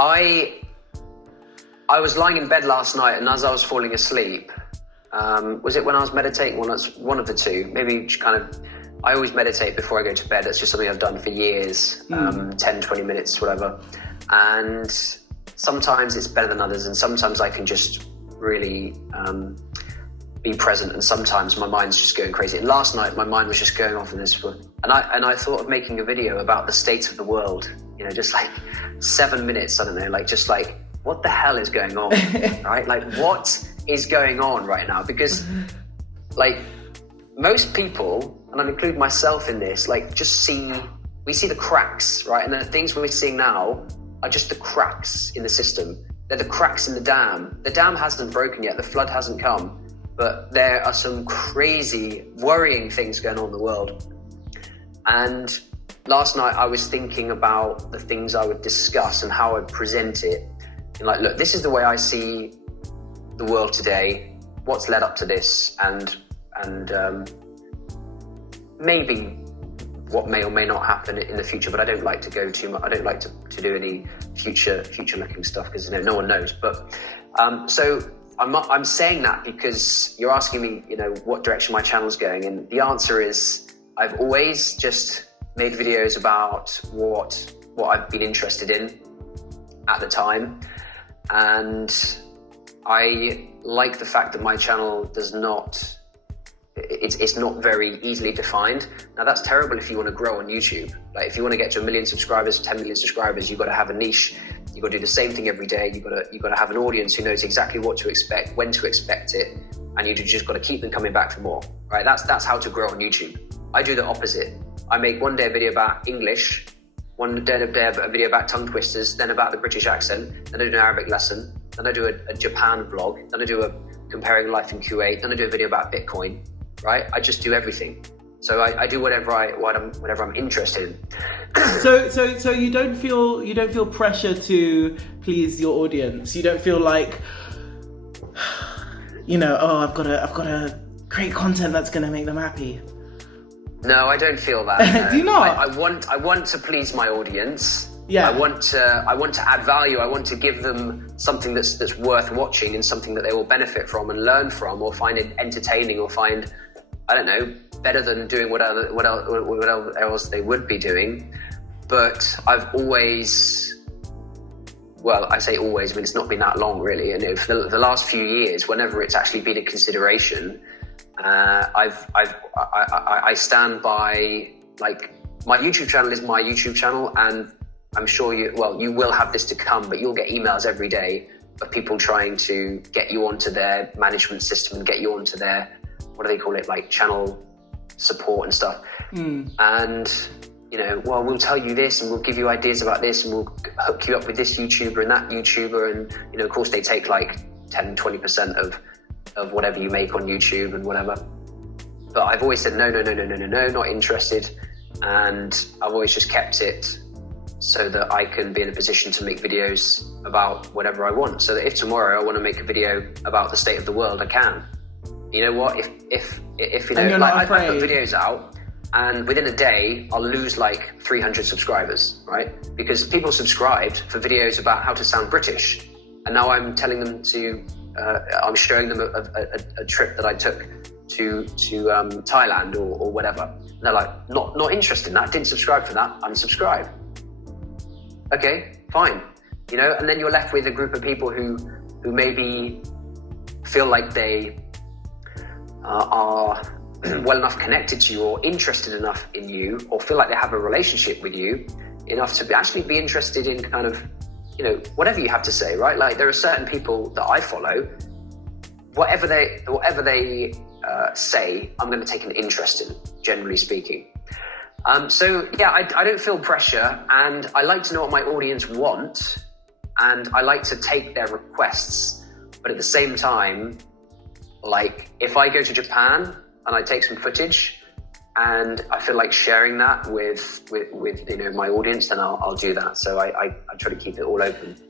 I was lying in bed last night, and as I was falling asleep, was it when I was meditating? Well, that's one of the two. Maybe I always meditate before I go to bed. That's just something I've done for years, 10, 20 minutes, whatever. And sometimes it's better than others, and sometimes I can just really be present, and sometimes my mind's just going crazy. And last night, my mind was just going off in this, and I thought of making a video about the state of the world, just like 7 minutes, I don't know, like just like, what the hell is going on, right? Like, what is going on right now? Because, like, most people, and I include myself in this, like, we see the cracks, right? And the things we're seeing now are just the cracks in the system. They're the cracks in the dam. The dam hasn't broken yet. The flood hasn't come. But there are some crazy, worrying things going on in the world. And last night I was thinking about the things I would discuss and how I'd present it. And like, look, this is the way I see the world today, what's led up to this, and maybe what may or may not happen in the future, but I don't like to go too much. I don't like to do any future looking stuff, because no one knows. But so I'm saying that because you're asking me, what direction my channel's going, and the answer is I've always just made videos about what I've been interested in at the time. And I like the fact that my channel does not, it's not very easily defined. Now that's terrible if you want to grow on YouTube. Like, if you want to get to 1 million subscribers, 10 million subscribers, you've got to have a niche. You've got to do the same thing every day. You've got to have an audience who knows exactly what to expect, when to expect it, and you just got to keep them coming back for more. Right? That's how to grow on YouTube. I do the opposite. I make one day a video about English, one day a video about tongue twisters, then about the British accent, then I do an Arabic lesson, then I do a Japan vlog, then I do a comparing life in Kuwait, then I do a video about Bitcoin, right? I just do everything. So I do whatever I'm interested in. So you don't feel pressure to please your audience. You don't feel like, I've got to create content that's going to make them happy. No, I don't feel that. No. Do you not? I want to please my audience. Yeah. I want to add value. I want to give them something that's worth watching, and something that they will benefit from and learn from, or find it entertaining, or find, I don't know, better than doing what else they would be doing. But I've always, well, I say always, I mean, it's not been that long really. And for the last few years, whenever it's actually been a consideration, I stand by, like, my YouTube channel is my YouTube channel, and I'm sure you will have this to come, but you'll get emails every day of people trying to get you onto their management system and get you onto their, what do they call it, like channel support and stuff. And, we'll tell you this, and we'll give you ideas about this, and we'll hook you up with this YouTuber and that YouTuber. And, of course they take like 10, 20% of whatever you make on YouTube and whatever. But I've always said, no, not interested. And I've always just kept it so that I can be in a position to make videos about whatever I want. So that if tomorrow I want to make a video about the state of the world, I can. You know what? If I put videos out, and within a day I'll lose like 300 subscribers, right? Because people subscribed for videos about how to sound British, and now I'm telling them to, I'm showing them a trip that I took to Thailand or whatever. And they're like, not interested in that. Didn't subscribe for that. Unsubscribe. Okay, fine. And then you're left with a group of people who maybe feel like they are well enough connected to you, or interested enough in you, or feel like they have a relationship with you enough to actually be interested in kind of, whatever you have to say, right? Like, there are certain people that I follow, whatever they say, I'm going to take an interest in, generally speaking. So yeah, I don't feel pressure, and I like to know what my audience want, and I like to take their requests. But at the same time, like, if I go to Japan and I take some footage and I feel like sharing that with my audience, then I'll do that. So I try to keep it all open.